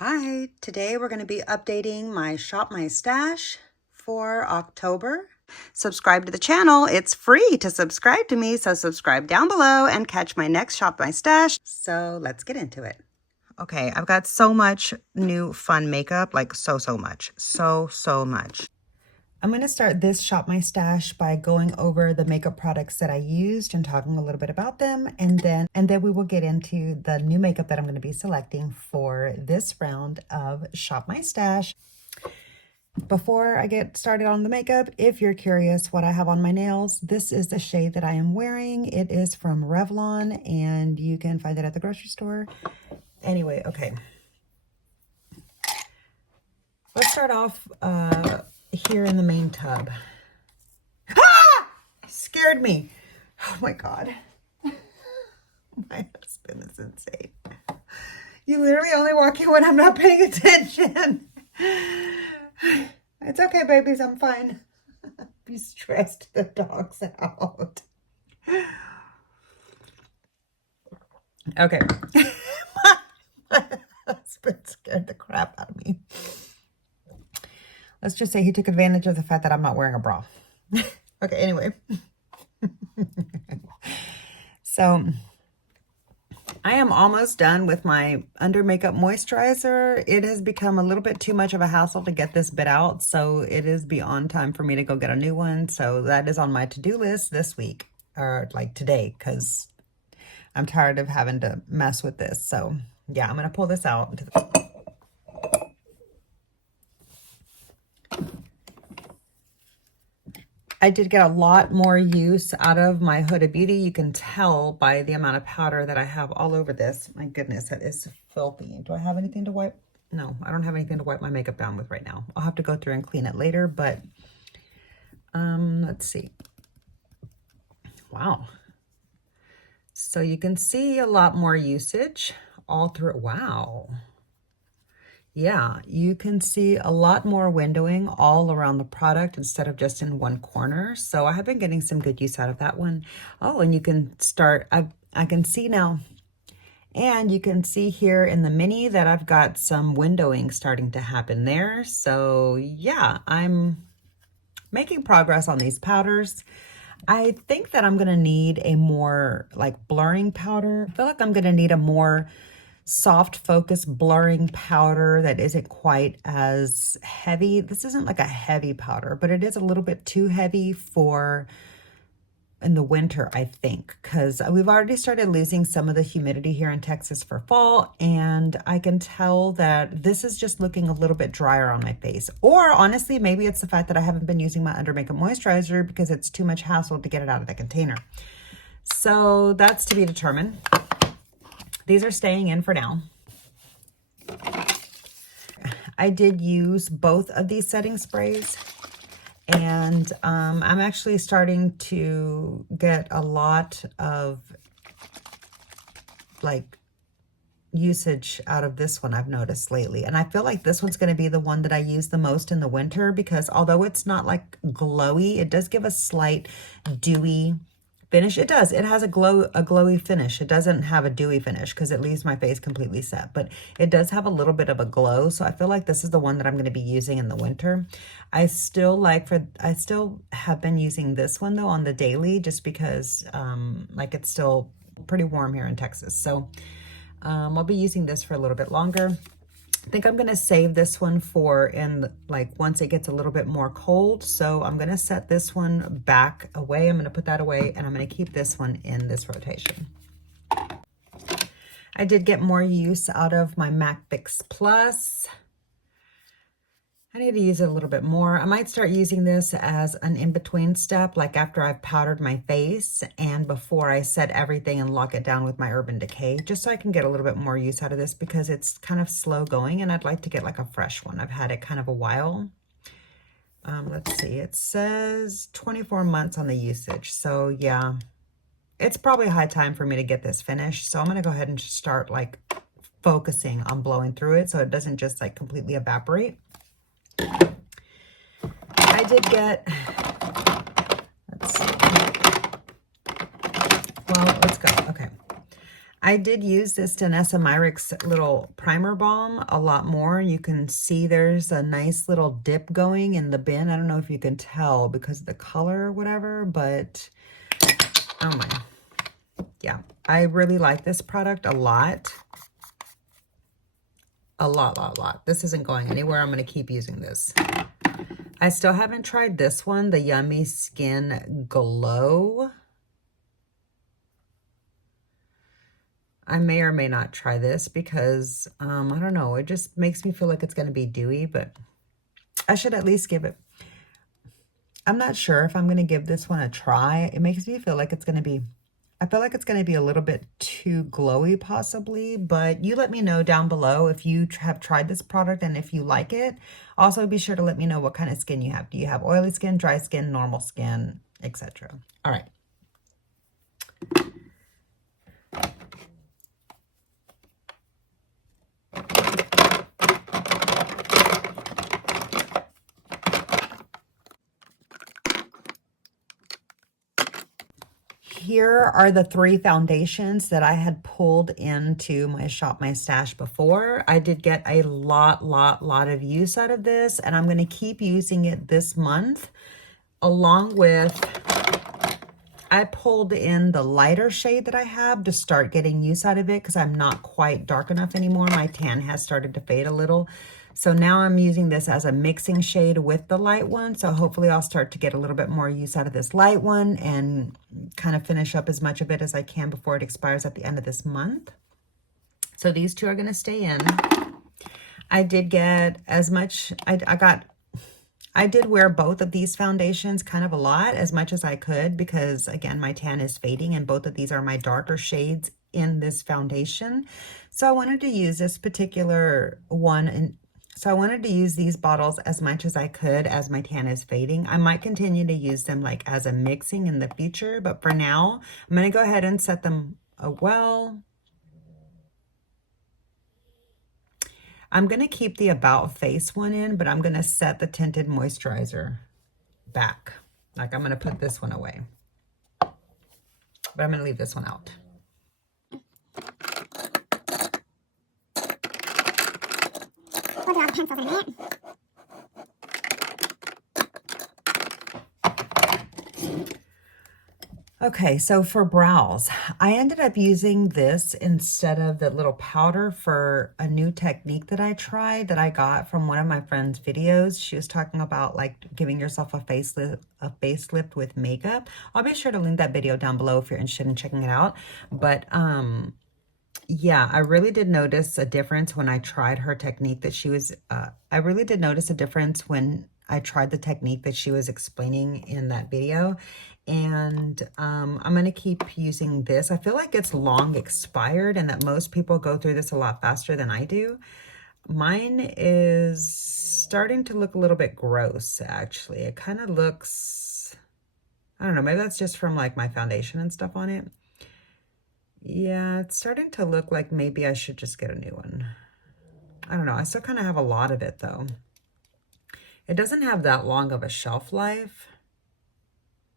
Hi, today we're going to be updating my Shop My Stash for October. Subscribe to the channel. It's free to subscribe to me, so subscribe down below and catch my next Shop My Stash. So let's get into it. Okay, I've got so much new fun makeup, like so much. So much. I'm going to start this Shop My Stash by going over the makeup products that I used and talking a little bit about them. And then we will get into the new makeup that I'm going to be selecting for this round of Shop My Stash. Before I get started on the makeup, if you're curious what I have on my nails, this is the shade that I am wearing. It is from Revlon and you can find it at the grocery store. Anyway, okay. Let's start off here in the main tub. Ah! Scared me. Oh my God. My husband is insane. You literally only walk in when I'm not paying attention. It's okay, babies. I'm fine. Be stressed the dogs out. Okay. My husband scared the crap out of me. Let's just say he took advantage of the fact that I'm not wearing a bra. Okay, anyway. So I am almost done with my under makeup moisturizer. It has become a little bit too much of a hassle to get this bit out, so it is beyond time for me to go get a new one. So that is on my to-do list this week, or like today, because I'm tired of having to mess with this. So yeah, I'm gonna pull this out into the I did get a lot more use out of my Huda Beauty. You can tell by the amount of powder that I have all over this. My goodness, that is filthy. Do I have anything to wipe? No, I don't have anything to wipe my makeup down with right now. I'll have to go through and clean it later, but let's see. Wow. So you can see a lot more usage all through. Wow. Yeah, you can see a lot more windowing all around the product instead of just in one corner. So I have been getting some good use out of that one. Oh, and you can start, I can see now, and you can see here in the mini that I've got some windowing starting to happen there. So yeah, I'm making progress on these powders. I think that I'm going to need a more like blurring powder. I feel like I'm going to need a more soft focus blurring powder that isn't quite as heavy. This isn't like a heavy powder, but it is a little bit too heavy for in the winter, I think, because we've already started losing some of the humidity here in Texas for fall, and I can tell that this is just looking a little bit drier on my face. Or honestly, maybe it's the fact that I haven't been using my under makeup moisturizer because it's too much hassle to get it out of the container. So that's to be determined. These are staying in for now. I did use both of these setting sprays, and I'm actually starting to get a lot of like usage out of this one, I've noticed lately. And I feel like this one's going to be the one that I use the most in the winter, because although it's not like glowy, it does give a slight dewy finish. It does. It has a glowy finish. It doesn't have a dewy finish because it leaves my face completely set, but it does have a little bit of a glow. So I feel like this is the one that I'm going to be using in the winter. I still have been using this one though on the daily, just because like it's still pretty warm here in Texas. So I'll be using this for a little bit longer. I think I'm going to save this one for once it gets a little bit more cold. So I'm going to set this one back away. I'm going to put that away, and I'm going to keep this one in this rotation. I did get more use out of my MAC Fix Plus. I need to use it a little bit more. I might start using this as an in-between step, like after I've powdered my face and before I set everything and lock it down with my Urban Decay, just so I can get a little bit more use out of this because it's kind of slow going and I'd like to get like a fresh one. I've had it kind of a while. Let's see, it says 24 months on the usage. So yeah, it's probably high time for me to get this finished. So I'm gonna go ahead and start like focusing on blowing through it so it doesn't just like completely evaporate. I did get, let's see, well, let's go, okay. I did use this Danessa Myricks little primer balm a lot more. You can see there's a nice little dip going in the bin. I don't know if you can tell because of the color or whatever, but oh my. Yeah, I really like this product a lot. A lot. This isn't going anywhere. I'm going to keep using this. I still haven't tried this one, the Yummy Skin Glow. I may or may not try this because, I don't know, it just makes me feel like it's going to be dewy, but I should at least give it. I'm not sure if I'm going to give this one a try. It makes me feel like it's going to be, I feel like it's going to be a little bit too glowy possibly, but you let me know down below if you have tried this product and if you like it. Also, be sure to let me know what kind of skin you have. Do you have oily skin, dry skin, normal skin, etc.? All right. Here are the 3 foundations that I had pulled into my Shop My Stash before. I did get a lot of use out of this, and I'm going to keep using it this month, along with, I pulled in the lighter shade that I have to start getting use out of it because I'm not quite dark enough anymore. My tan has started to fade a little. So now I'm using this as a mixing shade with the light one. So hopefully I'll start to get a little bit more use out of this light one and kind of finish up as much of it as I can before it expires at the end of this month. So these 2 are going to stay in. I did get as much, I did wear both of these foundations kind of a lot, as much as I could, because again, my tan is fading and both of these are my darker shades in this foundation. So I wanted to use this particular one, and so I wanted to use these bottles as much as I could as my tan is fading. I might continue to use them like as a mixing in the future, but for now, I'm going to go ahead and set them I'm going to keep the About Face one in, but I'm going to set the tinted moisturizer back. Like I'm going to put this one away, but I'm going to leave this one out. We'll do all the pencils in a minute. Okay, so for brows, I ended up using this instead of the little powder for a new technique that I tried that I got from one of my friend's videos. She was talking about like giving yourself a facelift with makeup. I'll be sure to link that video down below if you're interested in checking it out. But yeah, I really did notice a difference when I tried her technique that she was, I really did notice a difference when I tried the technique that she was explaining in that video. And I'm going to keep using this. I feel like it's long expired and that most people go through this a lot faster than I do. Mine is starting to look a little bit gross, actually. It kind of looks, I don't know, maybe that's just from like my foundation and stuff on it. Yeah, it's starting to look like maybe I should just get a new one. I don't know. I still kind of have a lot of it though. It doesn't have that long of a shelf life.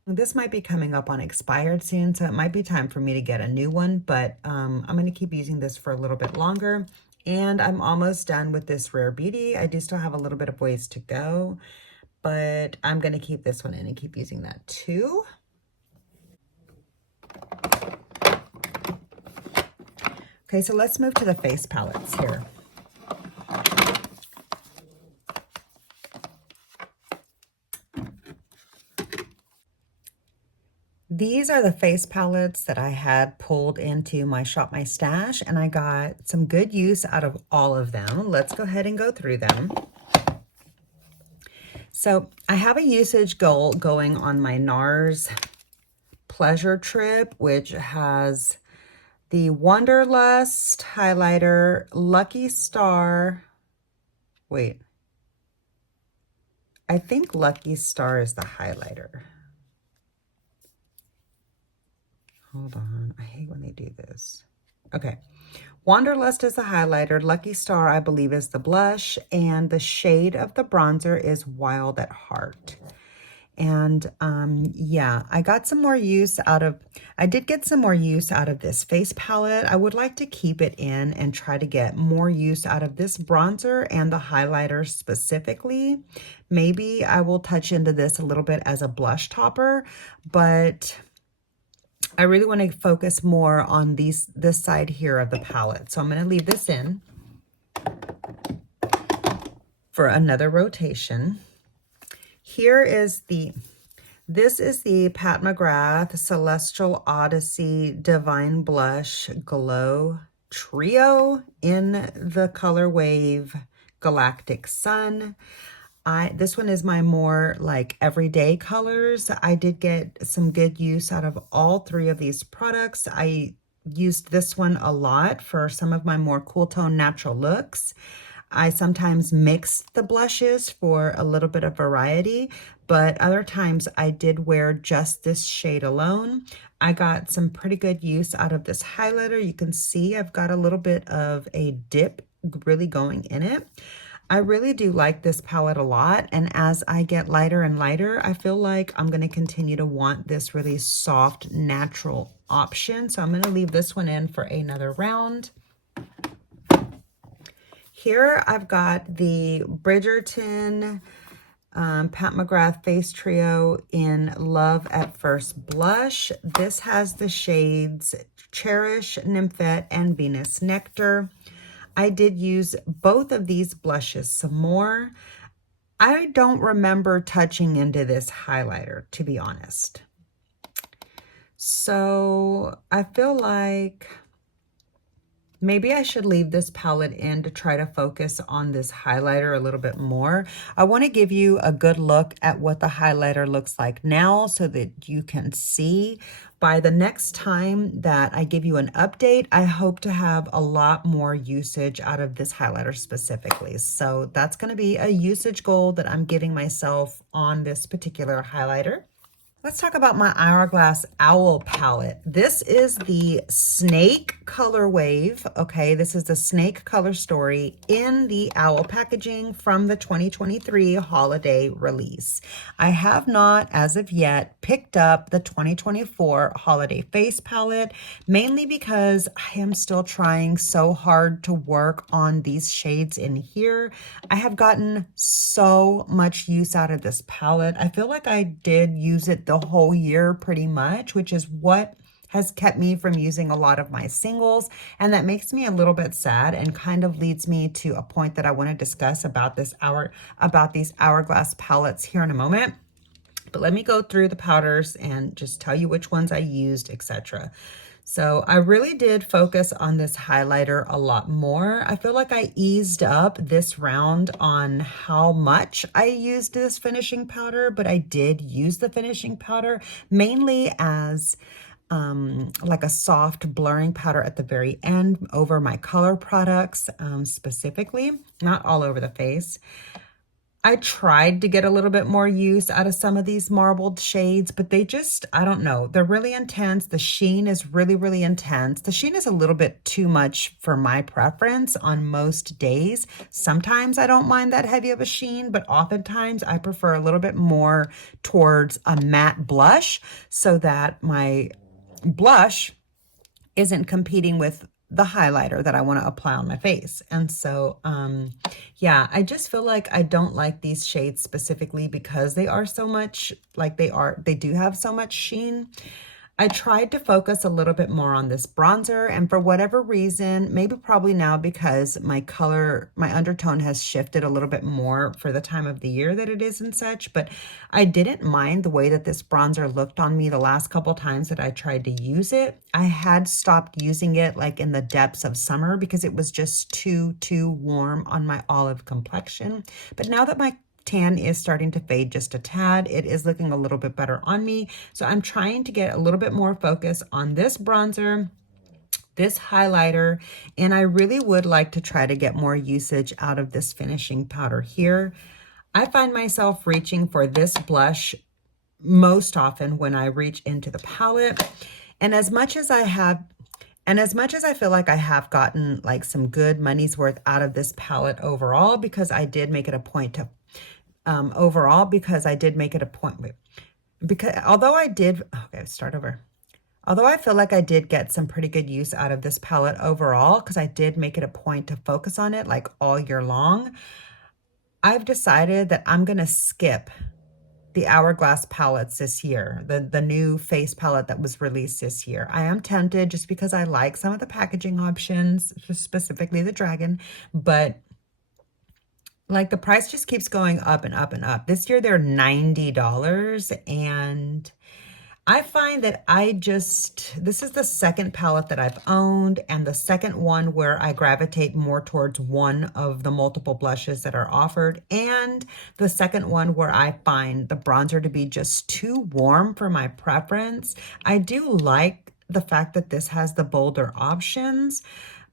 This might be coming up on expired soon, so it might be time for me to get a new one, but I'm going to keep using this for a little bit longer. And I'm almost done with this Rare Beauty. I do still have a little bit of ways to go, but I'm going to keep this one in and keep using that too. Okay, so let's move to the face palettes here. These are the face palettes that I had pulled into my Shop My Stash, and I got some good use out of all of them. Let's go ahead and go through them. So I have a usage goal going on my NARS Pleasure Trip, which has the Wanderlust highlighter, Lucky Star. Wait, I think Lucky Star is the highlighter. Hold on, I hate when they do this. Okay, Wanderlust is the highlighter, Lucky Star I believe is the blush, and the shade of the bronzer is Wild at Heart. And yeah, I got some more use out of, I did get some more use out of this face palette. I would like to keep it in and try to get more use out of this bronzer and the highlighter specifically. Maybe I will touch into this a little bit as a blush topper, but I really want to focus more on this side here of the palette. So I'm going to leave this in for another rotation. Here is this is the Pat McGrath Celestial Odyssey Divine Blush Glow Trio in the color Wave Galactic Sun. This one is my more like everyday colors. I did get some good use out of all three of these products. I used this one a lot for some of my more cool tone natural looks. I sometimes mix the blushes for a little bit of variety, but other times I did wear just this shade alone. I got some pretty good use out of this highlighter. You can see I've got a little bit of a dip really going in it. I really do like this palette a lot, and as I get lighter and lighter, I feel like I'm going to continue to want this really soft, natural option. So I'm going to leave this one in for another round. Here I've got the Bridgerton Pat McGrath Face Trio in Love at First Blush. This has the shades Cherish, Nymphette, and Venus Nectar. I did use both of these blushes some more. I don't remember touching into this highlighter, to be honest. So I feel like maybe I should leave this palette in to try to focus on this highlighter a little bit more. I want to give you a good look at what the highlighter looks like now so that you can see. By the next time that I give you an update, I hope to have a lot more usage out of this highlighter specifically. So that's going to be a usage goal that I'm giving myself on this particular highlighter. Let's talk about my Hourglass Owl palette. This is the Snake Color Wave, okay? This is the Snake Color Story in the owl packaging from the 2023 holiday release. I have not, as of yet, picked up the 2024 holiday face palette, mainly because I am still trying so hard to work on these shades in here. I have gotten so much use out of this palette. I feel like I did use it the whole year pretty much, which is what has kept me from using a lot of my singles, and that makes me a little bit sad and kind of leads me to a point that I want to discuss about these Hourglass palettes here in a moment. But let me go through the powders and just tell you which ones I used, etc. So I really did focus on this highlighter a lot more. I feel like I eased up this round on how much I used this finishing powder, but I did use the finishing powder mainly as like a soft blurring powder at the very end over my color products specifically, not all over the face. I tried to get a little bit more use out of some of these marbled shades, but they just, I don't know, they're really intense. The sheen is really, really intense. The sheen is a little bit too much for my preference on most days. Sometimes I don't mind that heavy of a sheen, but oftentimes I prefer a little bit more towards a matte blush so that my blush isn't competing with the highlighter that I want to apply on my face. And so, yeah, I just feel like I don't like these shades specifically because they are so much like they do have so much sheen. I tried to focus a little bit more on this bronzer, and for whatever reason, maybe probably now because my undertone has shifted a little bit more for the time of the year that it is and such, but I didn't mind the way that this bronzer looked on me the last couple times that I tried to use it. I had stopped using it like in the depths of summer because it was just too warm on my olive complexion. But now that my tan is starting to fade just a tad, it is looking a little bit better on me. So I'm trying to get a little bit more focus on this bronzer, this highlighter, and I really would like to try to get more usage out of this finishing powder here. I find myself reaching for this blush most often when I reach into the palette. And as much as I feel like I have gotten like some good money's worth out of this palette overall, because I did make it a point to overall, because I did make it a point. Because although I did, okay, start over. Although I feel like I did get some pretty good use out of this palette overall, because I did make it a point to focus on it like all year long, I've decided that I'm going to skip the Hourglass palettes this year, the new face palette that was released this year. I am tempted just because I like some of the packaging options, specifically the dragon, but like the price just keeps going up and up and up. This year they're $90, and I find that this is the second palette that I've owned, and the second one where I gravitate more towards one of the multiple blushes that are offered, and the second one where I find the bronzer to be just too warm for my preference. I do like the fact that this has the bolder options,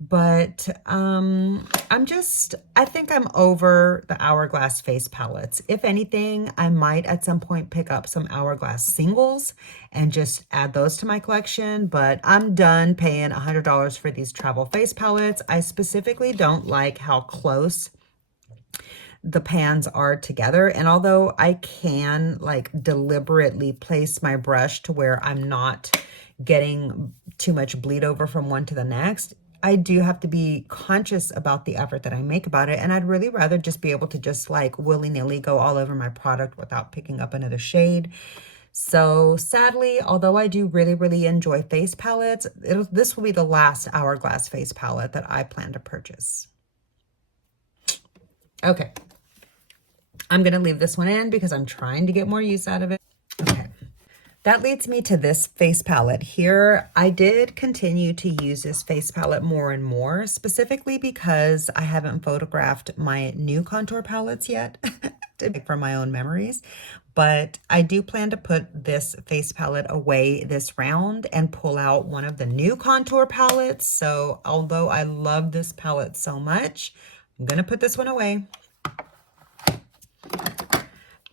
but I think I'm over the Hourglass face palettes. If anything, I might at some point pick up some Hourglass singles and just add those to my collection, but I'm done paying $100 for these travel face palettes. I specifically don't like how close the pans are together, and although I can like deliberately place my brush to where I'm not getting too much bleed over from one to the next, I do have to be conscious about the effort that I make about it, and I'd really rather just be able to just like willy-nilly go all over my product without picking up another shade. So sadly, although I do really, really enjoy face palettes, this will be the last Hourglass face palette that I plan to purchase. Okay. I'm going to leave this one in because I'm trying to get more use out of it. Okay. That leads me to this face palette here. I did continue to use this face palette more and more, specifically because I haven't photographed my new contour palettes yet for my own memories. But I do plan to put this face palette away this round and pull out one of the new contour palettes. So although I love this palette so much, I'm going to put this one away.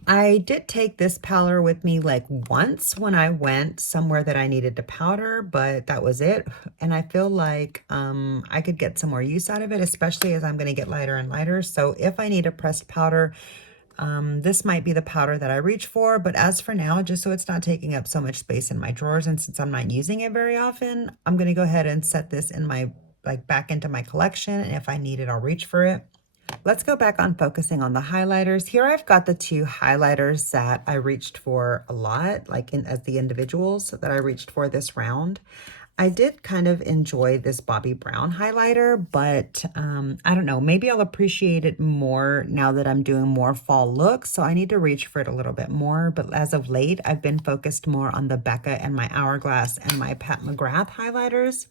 I did take this powder with me like once when I went somewhere that I needed to powder, but that was it. And I feel like I could get some more use out of it, especially as I'm going to get lighter and lighter. So if I need a pressed powder, this might be the powder that I reach for. But as for now, just so it's not taking up so much space in my drawers, and since I'm not using it very often, I'm going to go ahead and set this in my back into my collection. And if I need it, I'll reach for it. Let's go back on focusing on the highlighters. Here I've got the two highlighters that I reached for a lot, like as the individuals that I reached for this round. I did kind of enjoy this Bobbi Brown highlighter, but I don't know, maybe I'll appreciate it more now that I'm doing more fall looks, so I need to reach for it a little bit more. But as of late, I've been focused more on the Becca and my Hourglass and my Pat McGrath highlighters.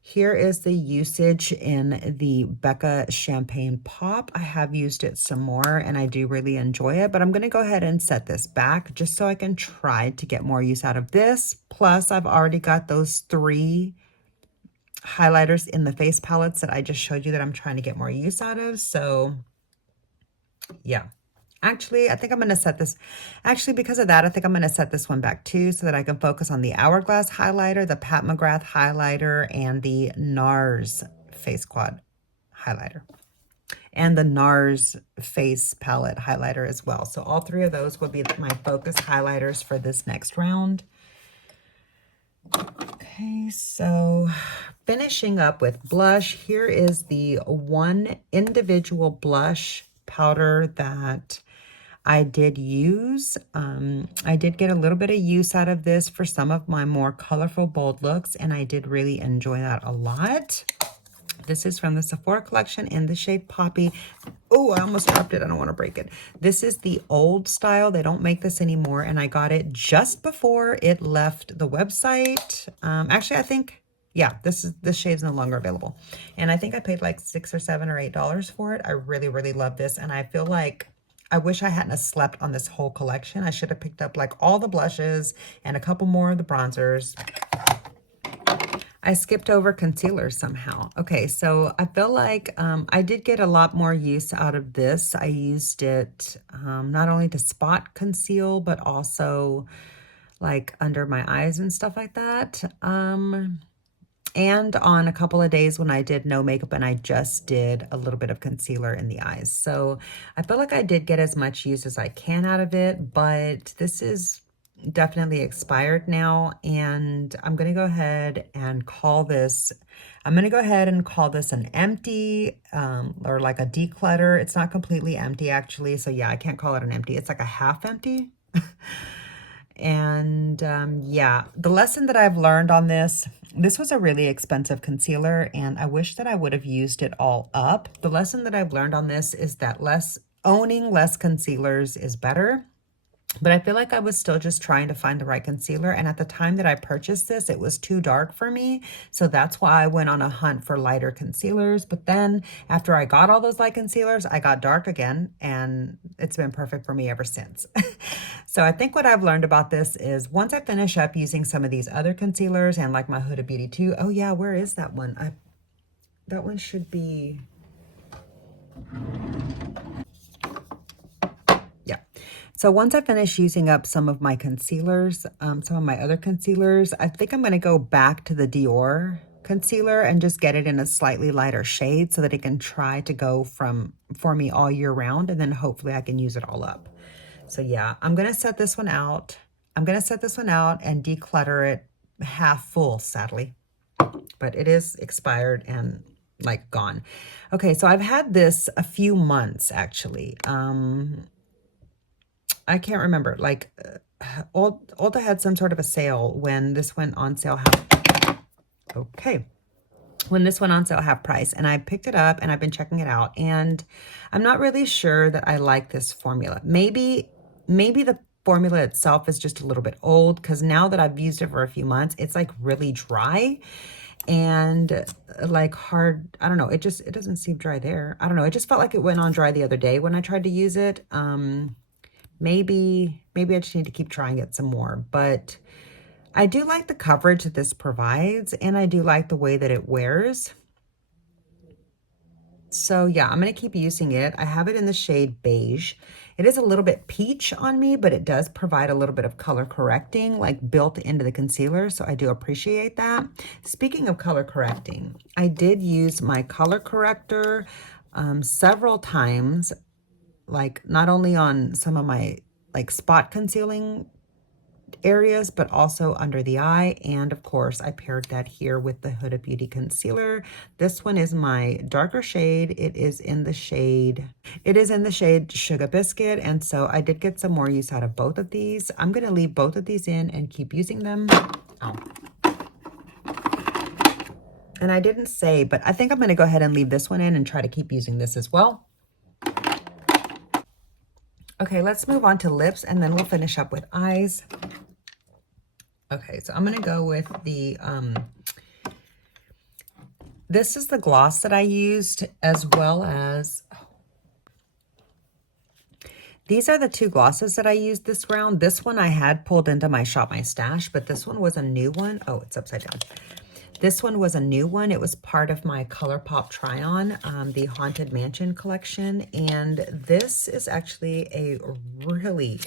Here is the usage in the Becca Champagne Pop. I have used it some more and I do really enjoy it, but I'm going to go ahead and set this back just so I can try to get more use out of this. Plus, I've already got those 3 highlighters in the face palettes that I just showed you that I'm trying to get more use out of. So yeah. Actually, I think I'm going to set this, because of that, I think I'm going to set this one back too so that I can focus on the Hourglass highlighter, the Pat McGrath highlighter, and the NARS Face Quad highlighter. And the NARS Face Palette highlighter as well. So all 3 of those will be my focus highlighters for this next round. Okay, so finishing up with blush, here is the one individual blush powder that I did use. I did get a little bit of use out of this for some of my more colorful, bold looks, and I did really enjoy that a lot. This is from the Sephora collection in the shade Poppy. Oh, I almost dropped it. I don't want to break it. This is the old style. They don't make this anymore, and I got it just before it left the website. Actually, I think, yeah, this shade's no longer available. And I think I paid like $6 or $7 or $8 for it. I really, really love this, and I feel like I wish I hadn't slept on this whole collection. I should have picked up like all the blushes and a couple more of the bronzers. I skipped over concealer somehow. Okay, so I feel like I did get a lot more use out of this. I used it not only to spot conceal, but also like under my eyes and stuff like that. and on a couple of days when I did no makeup and I just did a little bit of concealer in the eyes. So I feel like I did get as much use as I can out of it, but this is definitely expired now, and I'm going to go ahead and call this, an empty, or like a declutter. It's not completely empty actually. So yeah, I can't call it an empty. It's like a half empty. And yeah, the lesson that I've learned on this was a really expensive concealer, and I wish that I would have used it all up. The lesson that I've learned on this is that owning less concealers is better. But I feel like I was still just trying to find the right concealer. And at the time that I purchased this, it was too dark for me. So that's why I went on a hunt for lighter concealers. But then after I got all those light concealers, I got dark again. And it's been perfect for me ever since. So I think what I've learned about this is once I finish up using some of these other concealers and like my Huda Beauty 2. Oh yeah, where is that one? That one should be... Yeah. So once I finish using up some of my concealers, some of my other concealers, I think I'm going to go back to the Dior concealer and just get it in a slightly lighter shade so that it can try to go for me all year round, and then hopefully I can use it all up. So yeah, I'm going to set this one out. I'm going to set this one out and declutter it half full, sadly. But it is expired and like gone. Okay, so I've had this a few months actually. I can't remember, like Ulta had some sort of a sale when this went on sale when this went on sale half price, and I picked it up and I've been checking it out, and I'm not really sure that I like this formula. Maybe the formula itself is just a little bit old, because now that I've used it for a few months, it's like really dry and like hard. I don't know, it doesn't seem dry there. I don't know, it just felt like it went on dry the other day when I tried to use it. Maybe I just need to keep trying it some more, but I do like the coverage that this provides, and I do like the way that it wears. So yeah, I'm going to keep using it. I have it in the shade beige. It is a little bit peach on me, but it does provide a little bit of color correcting, like built into the concealer. So I do appreciate that. Speaking of color correcting, I did use my color corrector several times, like not only on some of my like spot concealing areas, but also under the eye. And of course, I paired that here with the Huda Beauty concealer. This one is my darker shade. It is in the shade Sugar Biscuit. And so I did get some more use out of both of these. I'm going to leave both of these in and keep using them. Oh. And I didn't say, but I think I'm going to go ahead and leave this one in and try to keep using this as well. Okay, let's move on to lips, and then we'll finish up with eyes. Okay, so I'm going to go with the, this is the gloss that I used, as well as, these are the two glosses that I used this round. This one I had pulled into my Shop My Stash, but this one was a new one. Oh, it's upside down. This one was a new one. It was part of my ColourPop try-on, the Haunted Mansion collection. And this is actually a really,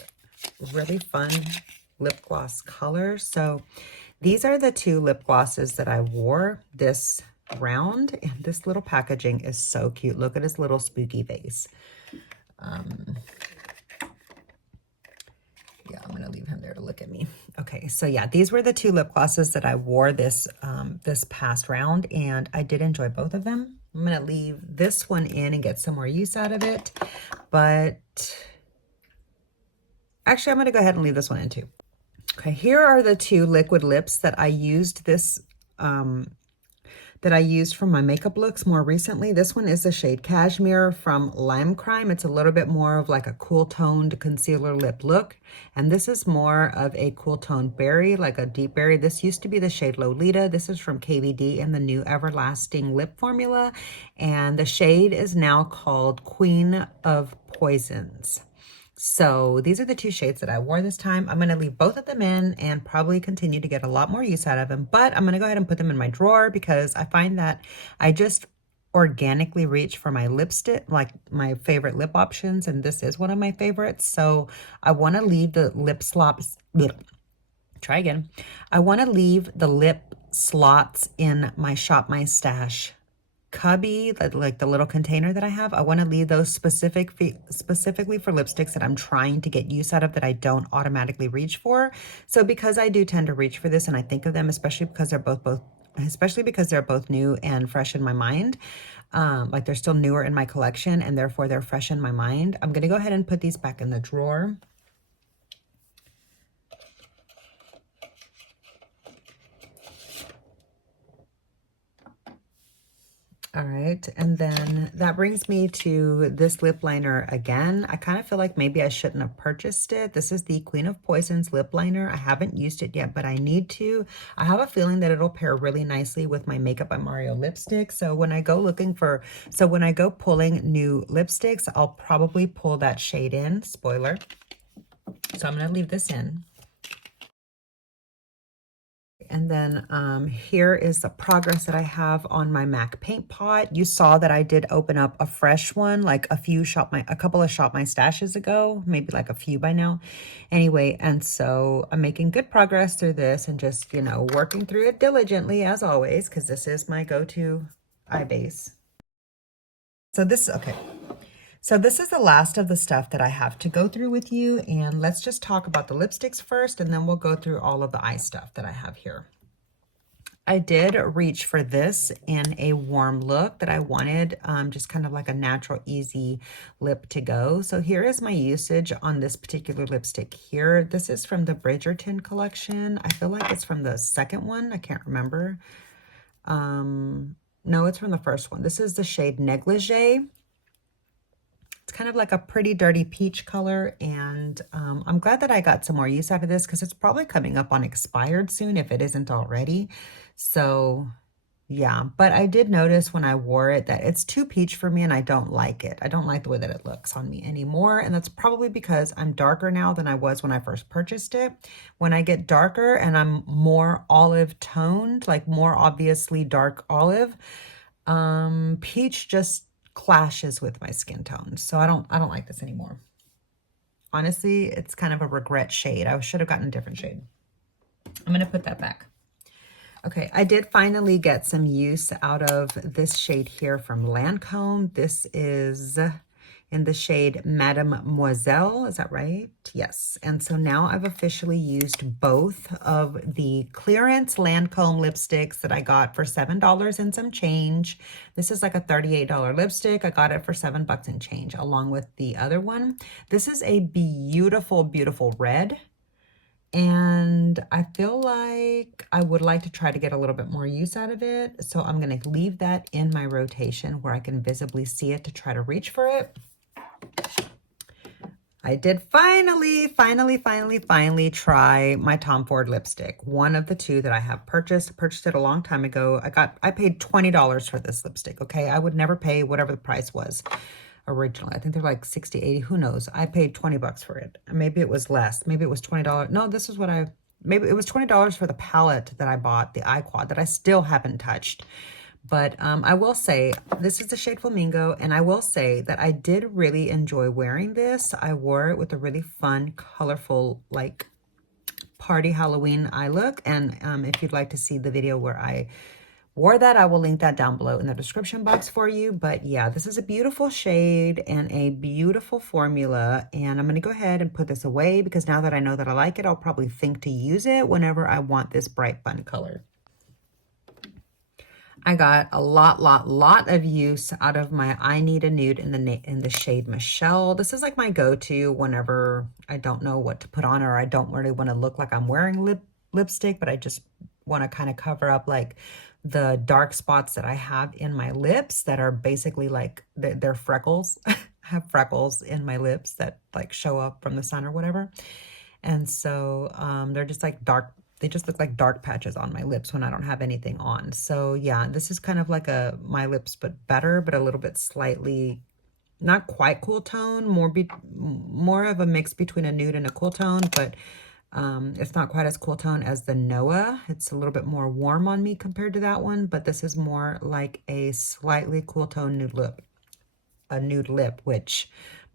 really fun lip gloss color. So these are the two lip glosses that I wore this round. And this little packaging is so cute. Look at his little spooky face. Yeah, I'm going to leave him there to look at me. Okay, so yeah, these were the two lip glosses that I wore this this past round, and I did enjoy both of them. I'm going to leave this one in and get some more use out of it, but actually I'm going to go ahead and leave this one in too. Okay, here are the two liquid lips that I used for my makeup looks more recently. This one is the shade Cashmere from Lime Crime. It's a little bit more of like a cool toned concealer lip look. And this is more of a cool toned berry, like a deep berry. This used to be the shade Lolita. This is from KVD in the new Everlasting lip formula. And the shade is now called Queen of Poisons. So these are the two shades that I wore this time. I'm going to leave both of them in and probably continue to get a lot more use out of them. But I'm going to go ahead and put them in my drawer, because I find that I just organically reach for my lipstick, like my favorite lip options. And this is one of my favorites. So I want to leave the lip slops. Try again. I want to leave the lip slots in my Shop My Stash cubby, like the little container that I have. I want to leave those specifically for lipsticks that I'm trying to get use out of, that I don't automatically reach for. So because I do tend to reach for this and I think of them, especially because they're both new and fresh in my mind, like they're still newer in my collection and therefore they're fresh in my mind, I'm going to go ahead and put these back in the drawer. All right, and then that brings me to this lip liner again. I kind of feel like maybe I shouldn't have purchased it. This is the Queen of Poisons lip liner. I haven't used it yet, but I need to. I have a feeling that it'll pair really nicely with my Makeup by Mario lipstick. So when I go pulling new lipsticks, I'll probably pull that shade in, spoiler. So I'm gonna leave this in. And then here is the progress that I have on my MAC paint pot. You saw that I did open up a fresh one, like a couple of Shop My Stashes ago, maybe like a few by now. Anyway, and so I'm making good progress through this and just, you know, working through it diligently as always, because this is my go-to eye base. So this is the last of the stuff that I have to go through with you, and let's just talk about the lipsticks first, and then we'll go through all of the eye stuff that I have here. I did reach for this in a warm look that I wanted, just kind of like a natural, easy lip to go. So here is my usage on this particular lipstick here. This is from the Bridgerton collection. I feel like it's from the second one. I can't remember. No, it's from the first one. This is the shade Negligee. It's kind of like a pretty dirty peach color, and I'm glad that I got some more use out of this because it's probably coming up on expired soon if it isn't already. So yeah, but I did notice when I wore it that it's too peach for me and I don't like it. I don't like the way that it looks on me anymore, and that's probably because I'm darker now than I was when I first purchased it. When I get darker and I'm more olive toned, like more obviously dark olive, peach just clashes with my skin tone. So I don't like this anymore. Honestly, it's kind of a regret shade. I should have gotten a different shade. I'm going to put that back. Okay, I did finally get some use out of this shade here from Lancome. This is in the shade Mademoiselle, is that right? Yes, and so now I've officially used both of the clearance Lancome lipsticks that I got for $7 and some change. This is like a $38 lipstick. I got it for $7 and change, along with the other one. This is a beautiful, beautiful red. And I feel like I would like to try to get a little bit more use out of it. So I'm going to leave that in my rotation where I can visibly see it to try to reach for it. I did finally try my Tom Ford lipstick. One of the two that I have purchased. Purchased it a long time ago. I paid $20 for this lipstick, okay? I would never pay whatever the price was originally. I think they're like 60, 80, who knows? I paid $20 for it. Maybe it was less. Maybe it was $20. No, this is what maybe it was $20 for the palette that I bought, the eye quad, that I still haven't touched. But I will say, this is the shade Flamingo, and I will say that I did really enjoy wearing this. I wore it with a really fun, colorful, like, party Halloween eye look. And if you'd like to see the video where I wore that, I will link that down below in the description box for you. But yeah, this is a beautiful shade and a beautiful formula, and I'm going to go ahead and put this away because now that I know that I like it, I'll probably think to use it whenever I want this bright fun color. I got a lot of use out of my I Need a Nude in the shade Michelle. This is like my go-to whenever I don't know what to put on, or I don't really want to look like I'm wearing lipstick, but I just want to kind of cover up like the dark spots that I have in my lips that are basically like they're freckles. I have freckles in my lips that like show up from the sun or whatever. And so they're just like dark. They just look like dark patches on my lips when I don't have anything on. So yeah, this is kind of like my lips, but better, but a little bit slightly, not quite cool tone, more of a mix between a nude and a cool tone, but it's not quite as cool tone as the Noah. It's a little bit more warm on me compared to that one, but this is more like a slightly cool tone nude lip, which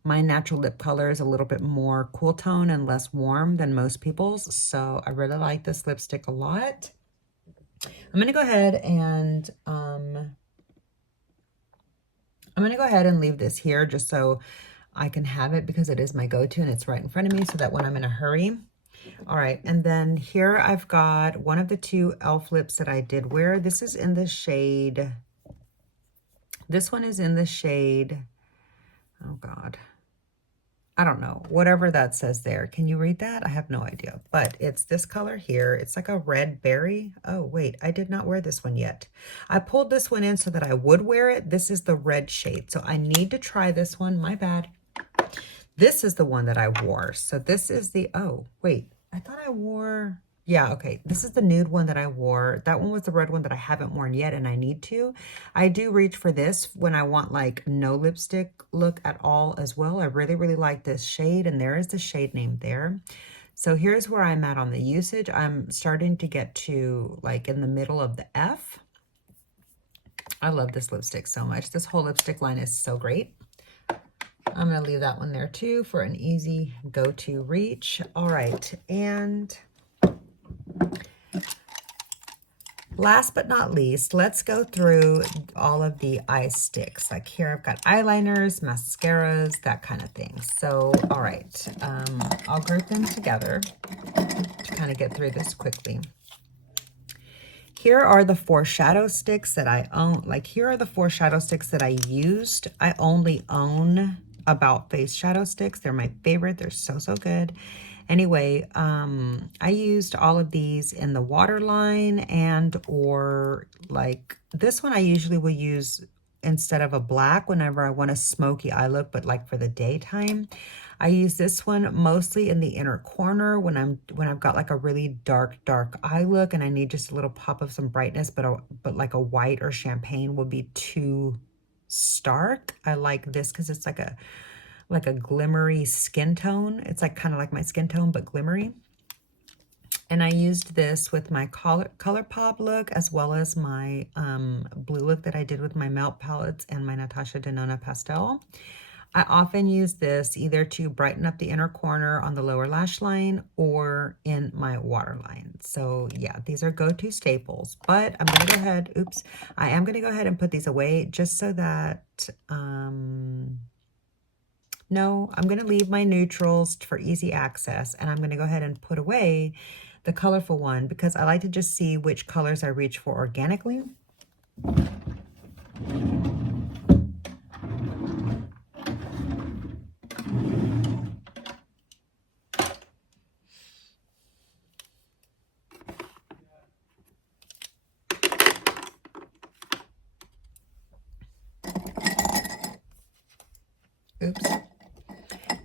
My natural lip color is a little bit more cool tone and less warm than most people's, so I really like this lipstick a lot. I'm gonna go ahead and leave this here just so I can have it, because it is my go-to and it's right in front of me, so that when I'm in a hurry. All right, and then here I've got one of the two e.l.f. lips that I did wear. This is in the shade, this one is in the shade, oh God, I don't know, whatever that says there. Can you read that? I have no idea, but it's this color here. It's like a red berry. Oh, wait, I did not wear this one yet. I pulled this one in so that I would wear it. This is the red shade, so I need to try this one. My bad. This is the one that I wore. So this is the, oh, wait, I thought I wore, yeah, okay. This is the nude one that I wore. That one was the red one that I haven't worn yet, and I need to. I do reach for this when I want like no lipstick look at all as well. I really, really like this shade, and there is the shade name there. So here's where I'm at on the usage. I'm starting to get to like in the middle of the F. I love this lipstick so much. This whole lipstick line is so great. I'm going to leave that one there too for an easy go-to reach. All right, and last but not least, let's go through all of the eye sticks. Like here I've got eyeliners, mascaras, that kind of thing. So, all right, I'll group them together to kind of get through this quickly. Here are the 4 shadow sticks that I own. Like here are the 4 shadow sticks that I used. I only own About Face shadow sticks. They're my favorite. They're so, so good. Anyway, I used all of these in the waterline, and or like this one I usually will use instead of a black whenever I want a smoky eye look, but like for the daytime. I use this one mostly in the inner corner when I've got like a really dark eye look and I need just a little pop of some brightness, but like a white or champagne would be too stark. I like this because it's like a glimmery skin tone. It's like kind of like my skin tone, but glimmery. And I used this with my ColourPop look, as well as my blue look that I did with my Melt palettes and my Natasha Denona pastel. I often use this either to brighten up the inner corner on the lower lash line or in my waterline. So yeah, these are go-to staples, but I'm gonna go ahead, oops, I am gonna go ahead and put these away just so that, no, I'm gonna leave my neutrals for easy access, and I'm gonna go ahead and put away the colorful one because I like to just see which colors I reach for organically. Oops.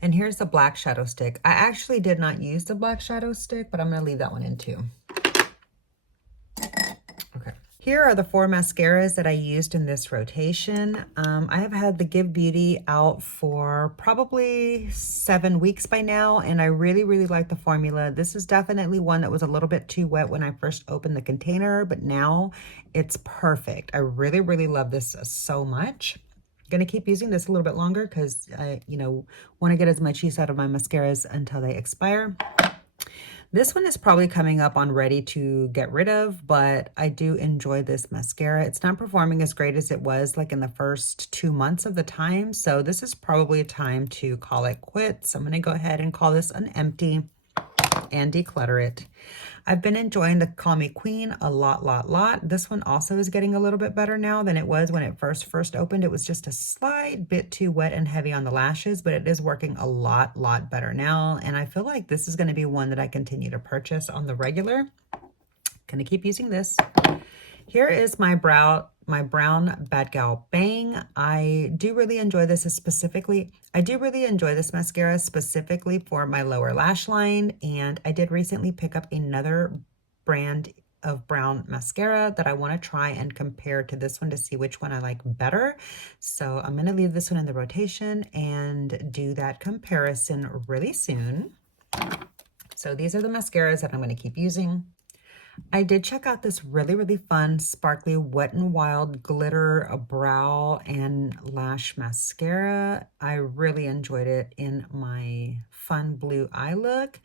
And here's the black shadow stick. I actually did not use the black shadow stick, but I'm going to leave that one in too. Okay. Here are the 4 mascaras that I used in this rotation. I have had the Give Beauty out for probably 7 weeks by now, and I really, really like the formula. This is definitely one that was a little bit too wet when I first opened the container, but now it's perfect. I really, really love this so much. Gonna keep using this a little bit longer because I, want to get as much use out of my mascaras until they expire. This one is probably coming up on ready to get rid of, but I do enjoy this mascara. It's not performing as great as it was like in the first 2 months of the time, so this is probably time to call it quits. I'm gonna go ahead and call this an empty and declutter it. I've been enjoying the Call Me Queen a lot. This one also is getting a little bit better now than it was when it first opened. It was just a slight bit too wet and heavy on the lashes, but it is working a lot better now. And I feel like this is going to be one that I continue to purchase on the regular. Gonna keep using this. Here is my brown Bad Gal Bang. I do really enjoy this mascara specifically for my lower lash line, and I did recently pick up another brand of brown mascara that I want to try and compare to this one to see which one I like better. So I'm going to leave this one in the rotation and do that comparison really soon. So these are the mascaras that I'm going to keep using. I did check out this really, really fun, sparkly Wet n Wild glitter brow and lash mascara. I really enjoyed it in my fun blue eye look,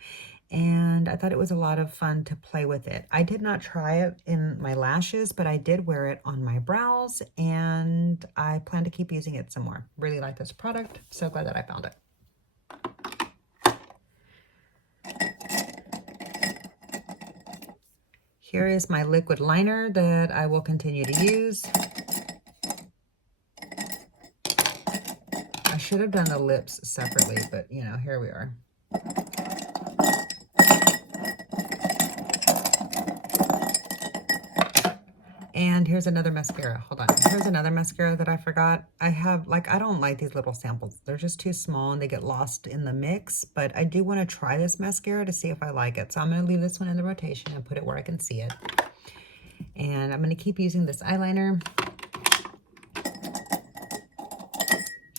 and I thought it was a lot of fun to play with it. I did not try it in my lashes, but I did wear it on my brows, and I plan to keep using it some more. Really like this product. So glad that I found it. Here is my liquid liner that I will continue to use. I should have done the lips separately, but you know, here we are. And here's another mascara. Hold on. Here's another mascara that I forgot. I don't like these little samples. They're just too small and they get lost in the mix, but I do want to try this mascara to see if I like it. So I'm going to leave this one in the rotation and put it where I can see it. And I'm going to keep using this eyeliner.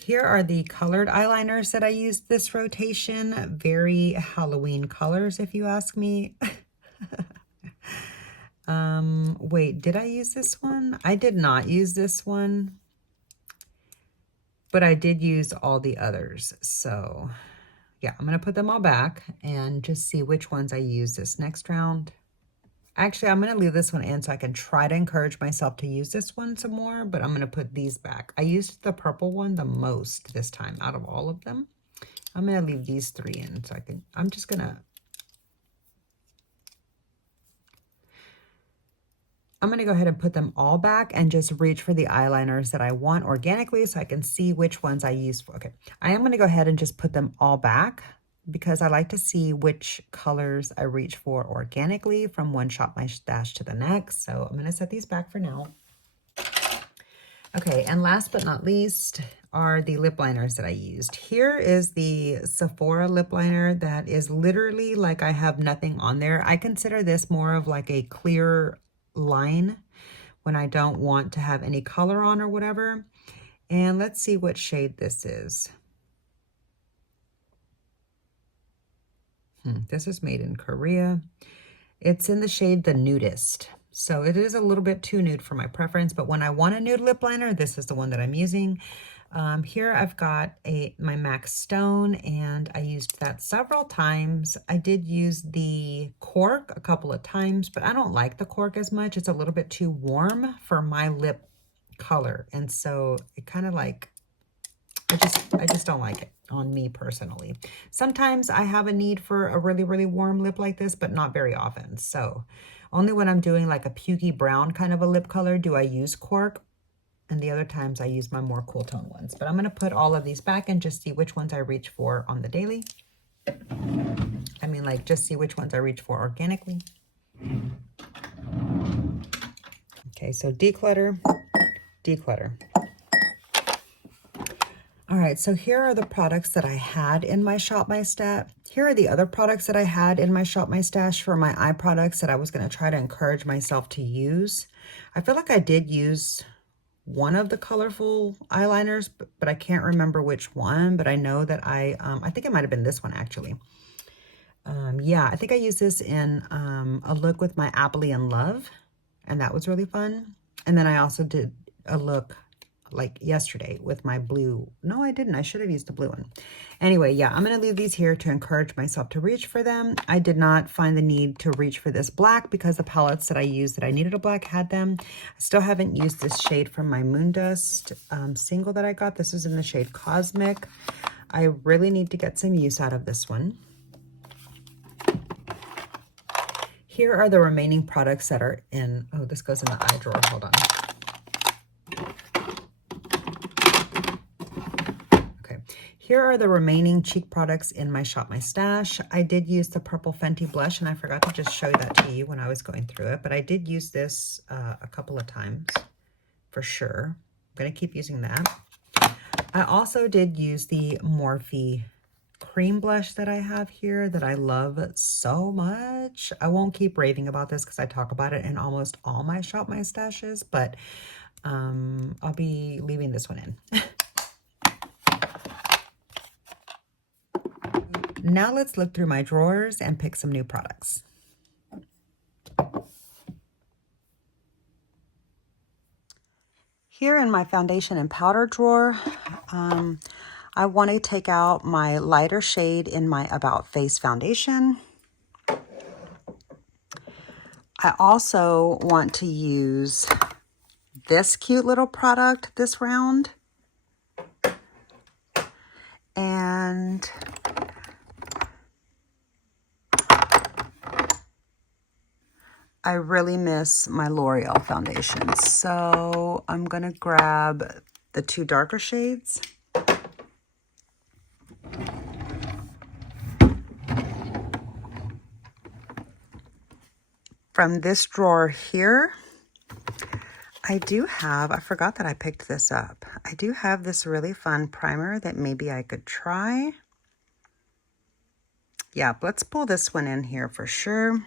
Here are the colored eyeliners that I used this rotation. Very Halloween colors, if you ask me. Wait, did I use this one? I did not use this one, but I did use all the others. So yeah, I'm going to put them all back and just see which ones I use this next round. Actually, I'm going to leave this one in so I can try to encourage myself to use this one some more, but I'm going to put these back. I used the purple one the most this time out of all of them. I'm going to leave these three in so I'm just going to go ahead and put them all back and just reach for the eyeliners that I want organically so I can see which ones I use for. Okay, I am going to go ahead and just put them all back because I like to see which colors I reach for organically from one Shop My Stash to the next. So I'm going to set these back for now. Okay, and last but not least are the lip liners that I used. Here is the Sephora lip liner that is literally like I have nothing on there. I consider this more of like a clear line when I don't want to have any color on or whatever. And let's see what shade this is. This is made in Korea. It's in the shade The Nudist. So it is a little bit too nude for my preference, but when I want a nude lip liner, this is the one that I'm using. Here I've got my MAC Stone, and I used that several times. I did use the cork a couple of times, but I don't like the cork as much. It's a little bit too warm for my lip color, and so it kind of like, I just don't like it on me personally. Sometimes I have a need for a really, really warm lip like this, but not very often. So only when I'm doing like a pukey brown kind of a lip color do I use cork. And the other times I use my more cool tone ones. But I'm going to put all of these back and just see which ones I reach for on the daily. I mean, like, just see which ones I reach for organically. Okay, so declutter, declutter. All right, so here are the products that I had in my Shop My Stash. Here are the other products that I had in my Shop My Stash for my eye products that I was going to try to encourage myself to use. I feel like I did use one of the colorful eyeliners, but I can't remember which one, but I know that I think it might have been this one actually. Yeah, I think I used this in a look with my Aptly in Love, and that was really fun. And then I also did a look like yesterday with my blue. No, I didn't. I should have used the blue one. Anyway, yeah, I'm going to leave these here to encourage myself to reach for them. I did not find the need to reach for this black because the palettes that I used that I needed a black had them. I still haven't used this shade from my Moondust single that I got. This is in the shade Cosmic. I really need to get some use out of this one. Here are the remaining products that are in, oh, this goes in the eye drawer. Hold on. Here are the remaining cheek products in my Shop My Stash. I did use the Purple Fenty blush, and I forgot to just show that to you when I was going through it, but I did use this a couple of times for sure. I'm going to keep using that. I also did use the Morphe cream blush that I have here that I love so much. I won't keep raving about this because I talk about it in almost all my Shop My Stashes, but I'll be leaving this one in. Now let's look through my drawers and pick some new products. here in my foundation and powder drawer, I want to take out my lighter shade in my About Face foundation. I also want to use this cute little product this round. And I really miss my L'Oreal foundation. So I'm going to grab the two darker shades. From this drawer here, I forgot that I picked this up. I do have this really fun primer that maybe I could try. Yeah, let's pull this one in here for sure.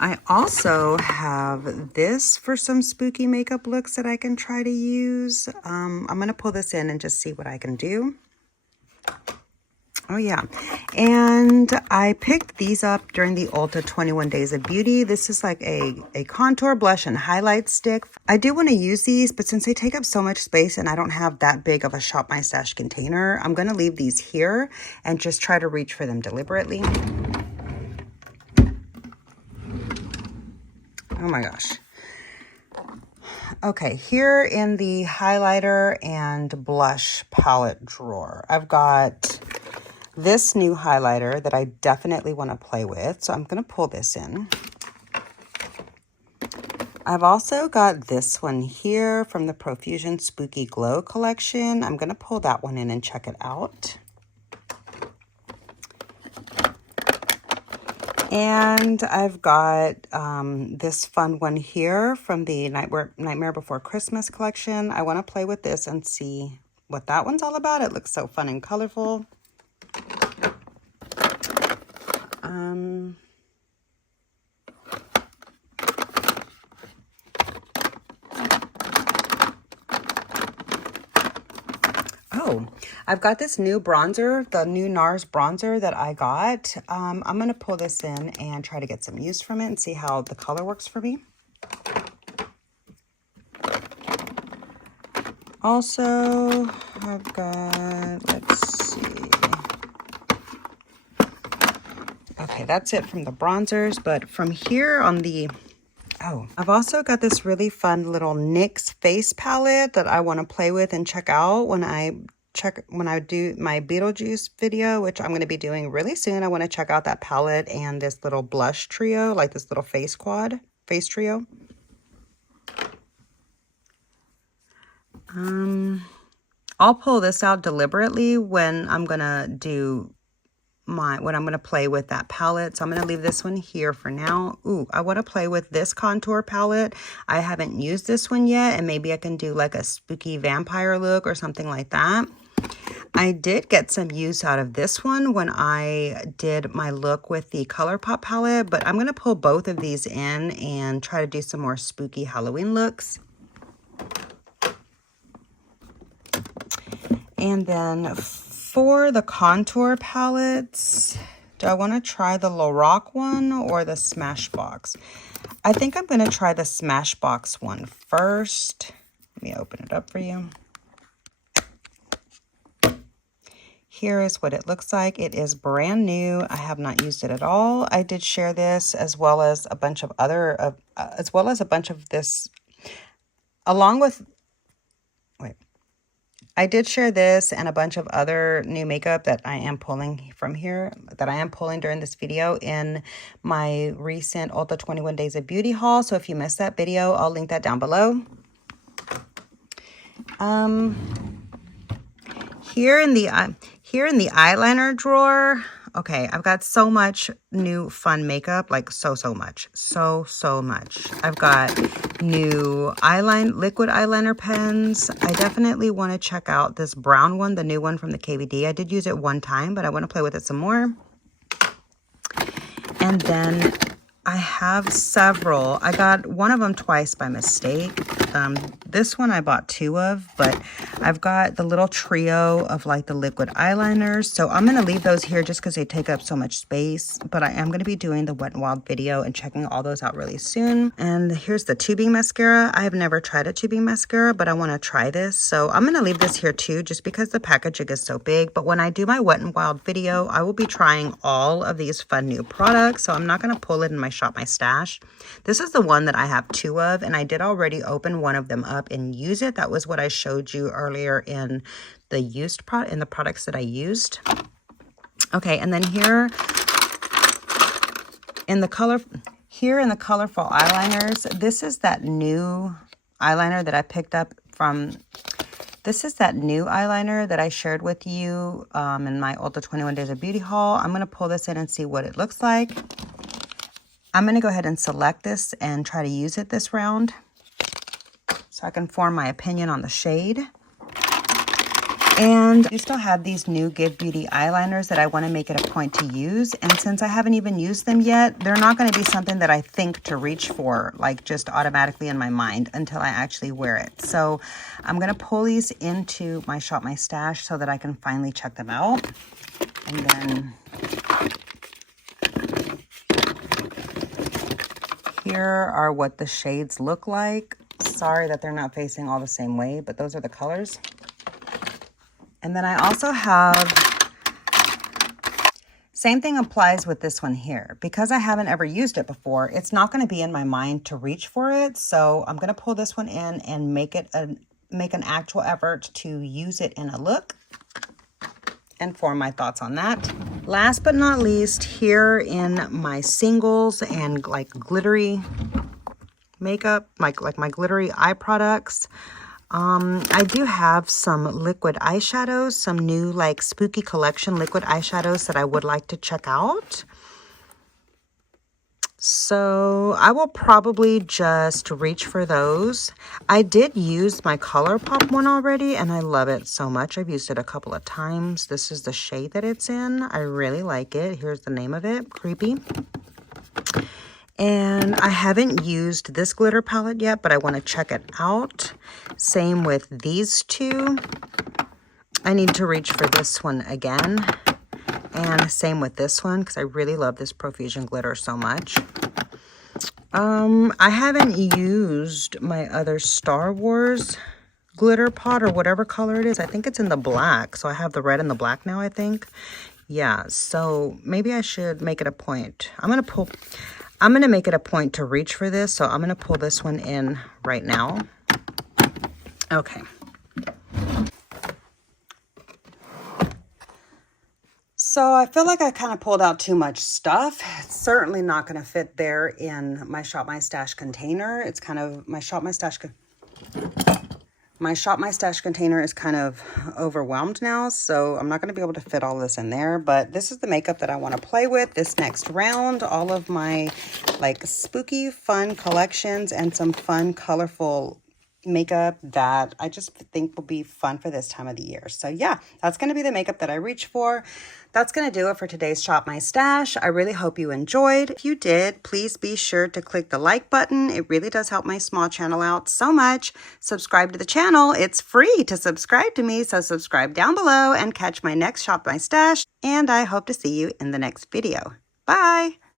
I also have this for some spooky makeup looks that I can try to use. I'm going to pull this in and just see what I can do. Oh yeah, and I picked these up during the Ulta 21 Days of Beauty. This is like a contour, blush, and highlight stick. I do want to use these, but since they take up so much space and I don't have that big of a Shop My Stash container, I'm going to leave these here and just try to reach for them deliberately. Oh my gosh. Okay, here in the highlighter and blush palette drawer, I've got this new highlighter that I definitely want to play with. So I'm going to pull this in. I've also got this one here from the Profusion Spooky Glow collection. I'm going to pull that one in and check it out. And I've got this fun one here from the Nightmare Before Christmas collection. I want to play with this and see what that one's all about. It looks so fun and colorful. Oh, I've got this new bronzer, the new NARS bronzer that I got. I'm going to pull this in and try to get some use from it and see how the color works for me. Also, I've got, let's see. Okay, that's it from the bronzers, but from here on the, I've also got this really fun little NYX face palette that I want to play with and check out when I do my Beetlejuice video, which I'm going to be doing really soon. I want to check out that palette and this little blush trio, like this little face trio. I'll pull this out deliberately when I'm going to do when I'm going to play with that palette. So I'm going to leave this one here for now. Ooh, I want to play with this contour palette. I haven't used this one yet, and maybe I can do like a spooky vampire look or something like that. I did get some use out of this one when I did my look with the ColourPop palette, but I'm going to pull both of these in and try to do some more spooky Halloween looks. And then for the contour palettes, do I want to try the Lorac one or the Smashbox? I think I'm going to try the Smashbox one first. Let me open it up for you. Here is what it looks like. It is brand new. I have not used it at all. I did share this as well as a bunch of other, this, along with, I did share this and a bunch of other new makeup that I am pulling from here, that I am pulling during this video in my recent Ulta 21 Days of Beauty haul. So if you missed that video, I'll link that down below. Here in the eyeliner drawer, okay, I've got so much new fun makeup, like so much. I've got new liquid eyeliner pens. I definitely want to check out this brown one, the new one from the KVD. I did use it one time, but I want to play with it some more. And then I have several. I got one of them twice by mistake. This one I bought 2 of, but I've got the little trio of like the liquid eyeliners. So I'm going to leave those here just because they take up so much space. But I am going to be doing the Wet n Wild video and checking all those out really soon. And here's the tubing mascara. I have never tried a tubing mascara, but I want to try this. So I'm going to leave this here too, just because the packaging is so big. But when I do my Wet n Wild video, I will be trying all of these fun new products. So I'm not going to pull it in my Shop My Stash. This is the one that I have 2 of, and I did already open one of them up and use it. That was what I showed you earlier in the used product, in the products that I used. Okay, and then here in the colorful eyeliners, this is that new eyeliner that I picked up from. This is that new eyeliner that I shared with you in my Ulta 21 Days of Beauty haul. I'm going to pull this in and see what it looks like. I'm going to go ahead and select this and try to use it this round so I can form my opinion on the shade. And I still have these new Give Beauty eyeliners that I want to make it a point to use. And since I haven't even used them yet, they're not going to be something that I think to reach for, like just automatically in my mind until I actually wear it. So I'm going to pull these into my Shop My Stash so that I can finally check them out. And then here are what the shades look like. Sorry that they're not facing all the same way, but those are the colors. And then I also have, same thing applies with this one here. Because I haven't ever used it before, it's not going to be in my mind to reach for it. So I'm going to pull this one in and make an actual effort to use it in a look and form my thoughts on that. Last but not least, here in my singles and like glittery makeup, like my glittery eye products, I do have some liquid eyeshadows, some new like spooky collection liquid eyeshadows that I would like to check out. So I will probably just reach for those. I did use my ColourPop one already and I love it so much. I've used it a couple of times. This is the shade that it's in. I really like it. Here's the name of it, Creepy. And I haven't used this glitter palette yet, but I want to check it out. Same with these 2. I need to reach for this one again. And same with this one, because I really love this Profusion glitter so much. I haven't used my other Star Wars glitter pot or whatever color it is. I think it's in the black. So I have the red and the black now, I think. Yeah, so maybe I should make it a point. I'm going to make it a point to reach for this. So I'm going to pull this one in right now. Okay. So I feel like I kind of pulled out too much stuff. It's certainly not going to fit there in my Shop My Stash container. It's kind of, my Shop My Stash container is kind of overwhelmed now, so I'm not going to be able to fit all this in there. But this is the makeup that I want to play with this next round. All of my like spooky fun collections and some fun colorful makeup that I just think will be fun for this time of the year. So yeah, that's going to be the makeup that I reach for. That's going to do it for today's Shop My Stash. I really hope you enjoyed. If you did, please be sure to click the like button. It really does help my small channel out so much. Subscribe to the channel. It's free to subscribe to me, so subscribe down below and catch my next Shop My Stash. And I hope to see you in the next video. Bye!